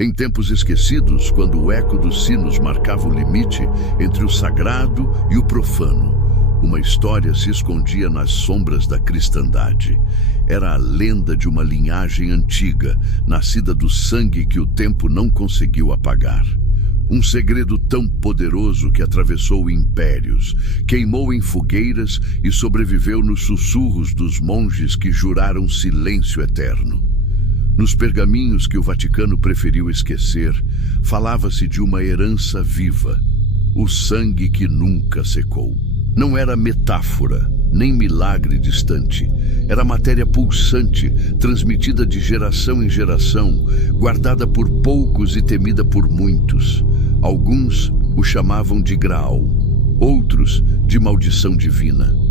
Em tempos esquecidos, quando o eco dos sinos marcava o limite entre o sagrado e o profano, uma história se escondia nas sombras da cristandade. Era a lenda de uma linhagem antiga, nascida do sangue que o tempo não conseguiu apagar. Um segredo tão poderoso que atravessou impérios, queimou em fogueiras e sobreviveu nos sussurros dos monges que juraram silêncio eterno. Nos pergaminhos que o Vaticano preferiu esquecer, falava-se de uma herança viva, o sangue que nunca secou. Não era metáfora, nem milagre distante. Era matéria pulsante, transmitida de geração em geração, guardada por poucos e temida por muitos. Alguns o chamavam de Graal, outros de maldição divina.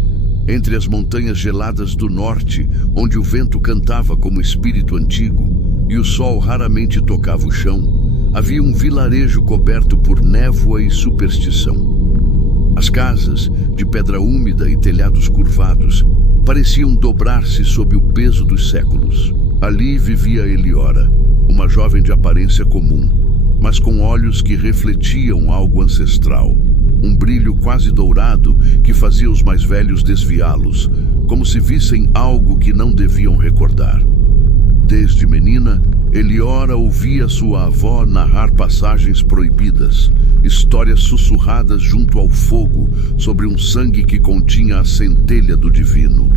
Entre as montanhas geladas do norte, onde o vento cantava como espírito antigo e o sol raramente tocava o chão, havia um vilarejo coberto por névoa e superstição. As casas, de pedra úmida e telhados curvados, pareciam dobrar-se sob o peso dos séculos. Ali vivia Eliora, uma jovem de aparência comum, mas com olhos que refletiam algo ancestral. Um brilho quase dourado que fazia os mais velhos desviá-los, como se vissem algo que não deviam recordar. Desde menina, Eliora ouvia sua avó narrar passagens proibidas, histórias sussurradas junto ao fogo, sobre um sangue que continha a centelha do divino.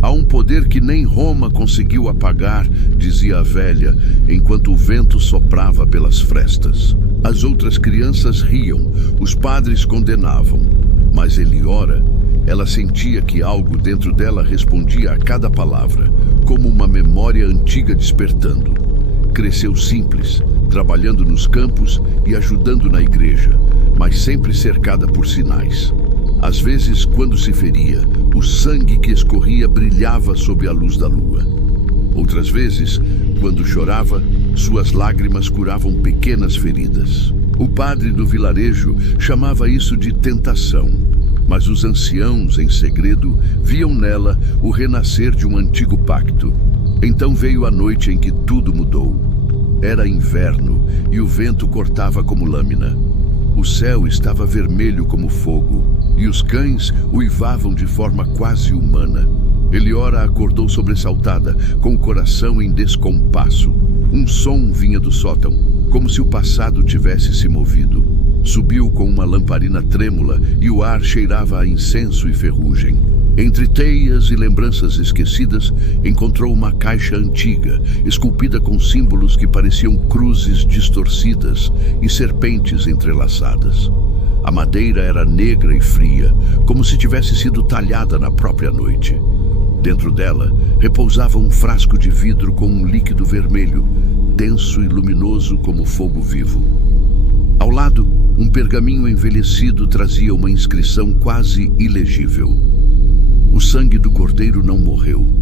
Há um poder que nem Roma conseguiu apagar, dizia a velha, enquanto o vento soprava pelas frestas. As outras crianças riam, os padres condenavam, mas Eliora, ela sentia que algo dentro dela respondia a cada palavra, como uma memória antiga despertando. Cresceu simples, trabalhando nos campos e ajudando na igreja, mas sempre cercada por sinais. Às vezes, quando se feria, o sangue que escorria brilhava sob a luz da lua. Outras vezes, quando chorava, suas lágrimas curavam pequenas feridas. O padre do vilarejo chamava isso de tentação, mas os anciãos, em segredo, viam nela o renascer de um antigo pacto. Então veio a noite em que tudo mudou. Era inverno e o vento cortava como lâmina. O céu estava vermelho como fogo e os cães uivavam de forma quase humana. Eliora acordou sobressaltada, com o coração em descompasso. Um som vinha do sótão, como se o passado tivesse se movido. Subiu com uma lamparina trêmula e o ar cheirava a incenso e ferrugem. Entre teias e lembranças esquecidas, encontrou uma caixa antiga, esculpida com símbolos que pareciam cruzes distorcidas e serpentes entrelaçadas. A madeira era negra e fria, como se tivesse sido talhada na própria noite. Dentro dela, repousava um frasco de vidro com um líquido vermelho, denso e luminoso como fogo vivo. Ao lado, um pergaminho envelhecido trazia uma inscrição quase ilegível. O sangue do cordeiro não morreu.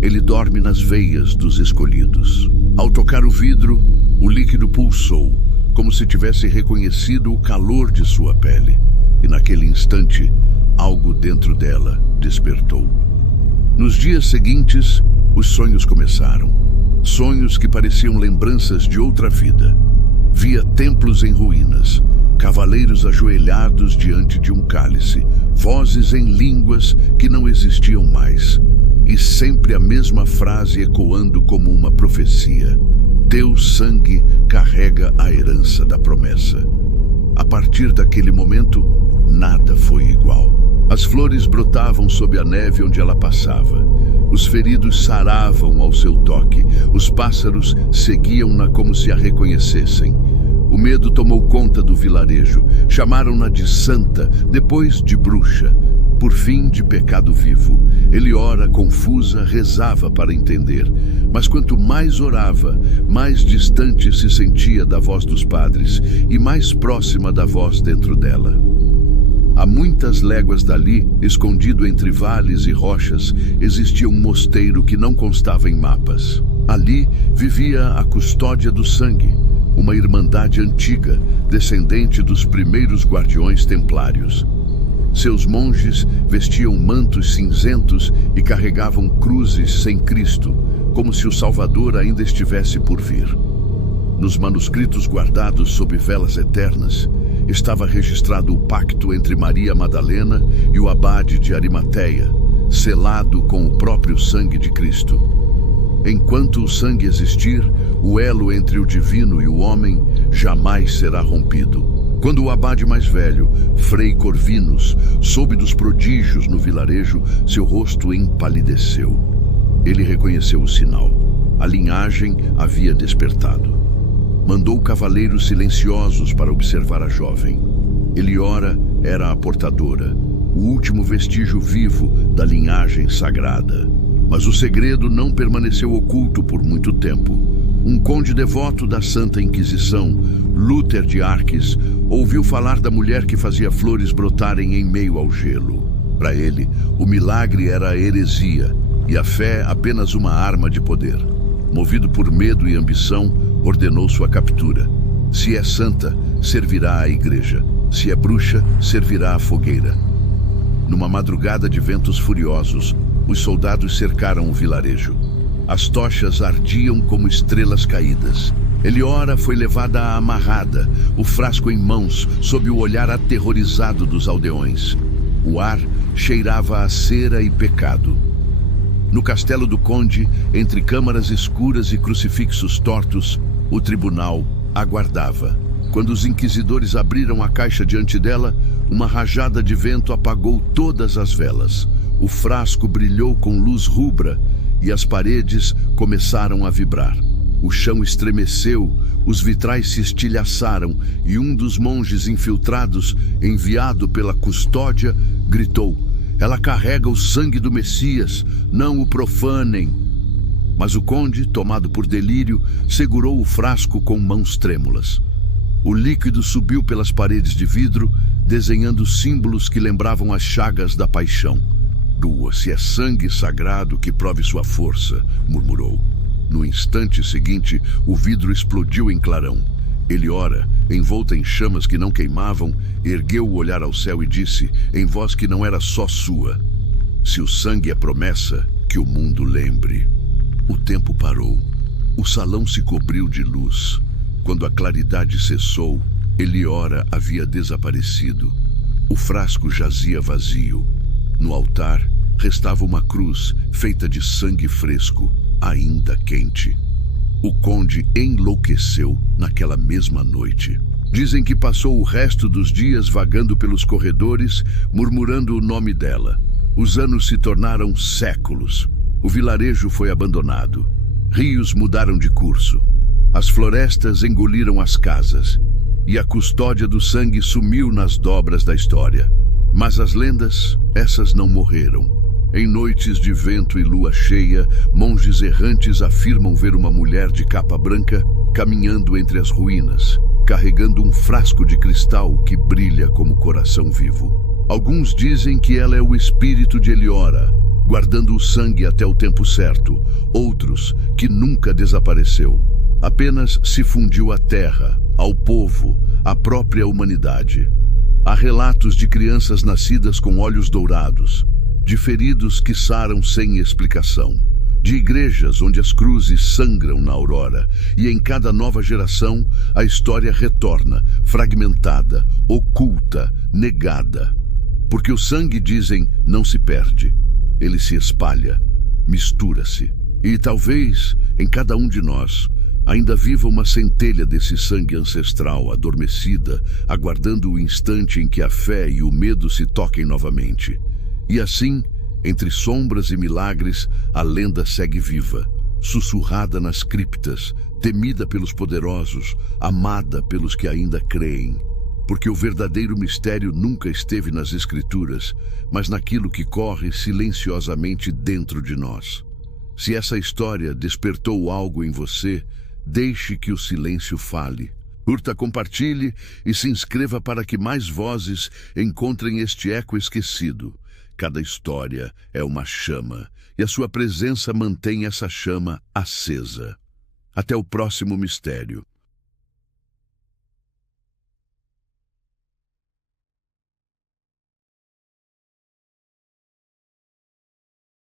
Ele dorme nas veias dos escolhidos. Ao tocar o vidro, o líquido pulsou, como se tivesse reconhecido o calor de sua pele. E naquele instante, algo dentro dela despertou. Nos dias seguintes, os sonhos começaram. Sonhos que pareciam lembranças de outra vida. Via templos em ruínas, cavaleiros ajoelhados diante de um cálice, vozes em línguas que não existiam mais, e sempre a mesma frase ecoando como uma profecia: Teu sangue carrega a herança da promessa. A partir daquele momento, nada foi igual. As flores brotavam sob a neve onde ela passava. Os feridos saravam ao seu toque. Os pássaros seguiam-na como se a reconhecessem. O medo tomou conta do vilarejo. Chamaram-na de santa, depois de bruxa, por fim de pecado vivo. Eliora, confusa, rezava para entender. Mas quanto mais orava, mais distante se sentia da voz dos padres e mais próxima da voz dentro dela. A muitas léguas dali, escondido entre vales e rochas, existia um mosteiro que não constava em mapas. Ali vivia a custódia do sangue, uma irmandade antiga, descendente dos primeiros guardiões templários. Seus monges vestiam mantos cinzentos e carregavam cruzes sem Cristo, como se o Salvador ainda estivesse por vir. Nos manuscritos guardados sob velas eternas, estava registrado o pacto entre Maria Madalena e o abade de Arimateia, selado com o próprio sangue de Cristo. Enquanto o sangue existir, o elo entre o divino e o homem jamais será rompido. Quando o abade mais velho, Frei Corvinus, soube dos prodígios no vilarejo, seu rosto empalideceu. Ele reconheceu o sinal. A linhagem havia despertado. Mandou cavaleiros silenciosos para observar a jovem. Eliora era a portadora, o último vestígio vivo da linhagem sagrada. Mas o segredo não permaneceu oculto por muito tempo. Um conde devoto da Santa Inquisição, Luther de Arques, ouviu falar da mulher que fazia flores brotarem em meio ao gelo. Para ele, o milagre era a heresia e a fé apenas uma arma de poder. Movido por medo e ambição, ordenou sua captura. Se é santa, servirá à igreja. Se é bruxa, servirá à fogueira. Numa madrugada de ventos furiosos, os soldados cercaram o vilarejo. As tochas ardiam como estrelas caídas. Eliora foi levada amarrada, o frasco em mãos, sob o olhar aterrorizado dos aldeões. O ar cheirava a cera e pecado. No castelo do conde, entre câmaras escuras e crucifixos tortos, o tribunal aguardava. Quando os inquisidores abriram a caixa diante dela, uma rajada de vento apagou todas as velas. O frasco brilhou com luz rubra e as paredes começaram a vibrar. O chão estremeceu, os vitrais se estilhaçaram e um dos monges infiltrados, enviado pela custódia, gritou: "Ela carrega o sangue do Messias, não o profanem." Mas o conde, tomado por delírio, segurou o frasco com mãos trêmulas. O líquido subiu pelas paredes de vidro, desenhando símbolos que lembravam as chagas da paixão. "Se é sangue sagrado, que prove sua força", murmurou. No instante seguinte, o vidro explodiu em clarão. Eliora, envolta em chamas que não queimavam, ergueu o olhar ao céu e disse, em voz que não era só sua: "Se o sangue é promessa, que o mundo lembre." O tempo parou. O salão se cobriu de luz. Quando a claridade cessou, Eliora havia desaparecido. O frasco jazia vazio. No altar, restava uma cruz feita de sangue fresco, ainda quente. O conde enlouqueceu naquela mesma noite. Dizem que passou o resto dos dias vagando pelos corredores, murmurando o nome dela. Os anos se tornaram séculos. O vilarejo foi abandonado. Rios mudaram de curso. As florestas engoliram as casas. E a custódia do sangue sumiu nas dobras da história. Mas as lendas, essas não morreram. Em noites de vento e lua cheia, monges errantes afirmam ver uma mulher de capa branca caminhando entre as ruínas, carregando um frasco de cristal que brilha como coração vivo. Alguns dizem que ela é o espírito de Eliora, guardando o sangue até o tempo certo. Outros, que nunca desapareceu, apenas se fundiu à terra, ao povo, à própria humanidade. Há relatos de crianças nascidas com olhos dourados, de feridos que saram sem explicação, de igrejas onde as cruzes sangram na aurora, e em cada nova geração a história retorna, fragmentada, oculta, negada. Porque o sangue, dizem, não se perde, ele se espalha, mistura-se. E talvez, em cada um de nós, ainda viva uma centelha desse sangue ancestral adormecida, aguardando o instante em que a fé e o medo se toquem novamente. E assim, entre sombras e milagres, a lenda segue viva, sussurrada nas criptas, temida pelos poderosos, amada pelos que ainda creem. Porque o verdadeiro mistério nunca esteve nas Escrituras, mas naquilo que corre silenciosamente dentro de nós. Se essa história despertou algo em você, deixe que o silêncio fale. Curta, compartilhe e se inscreva para que mais vozes encontrem este eco esquecido. Cada história é uma chama, e a sua presença mantém essa chama acesa. Até o próximo mistério.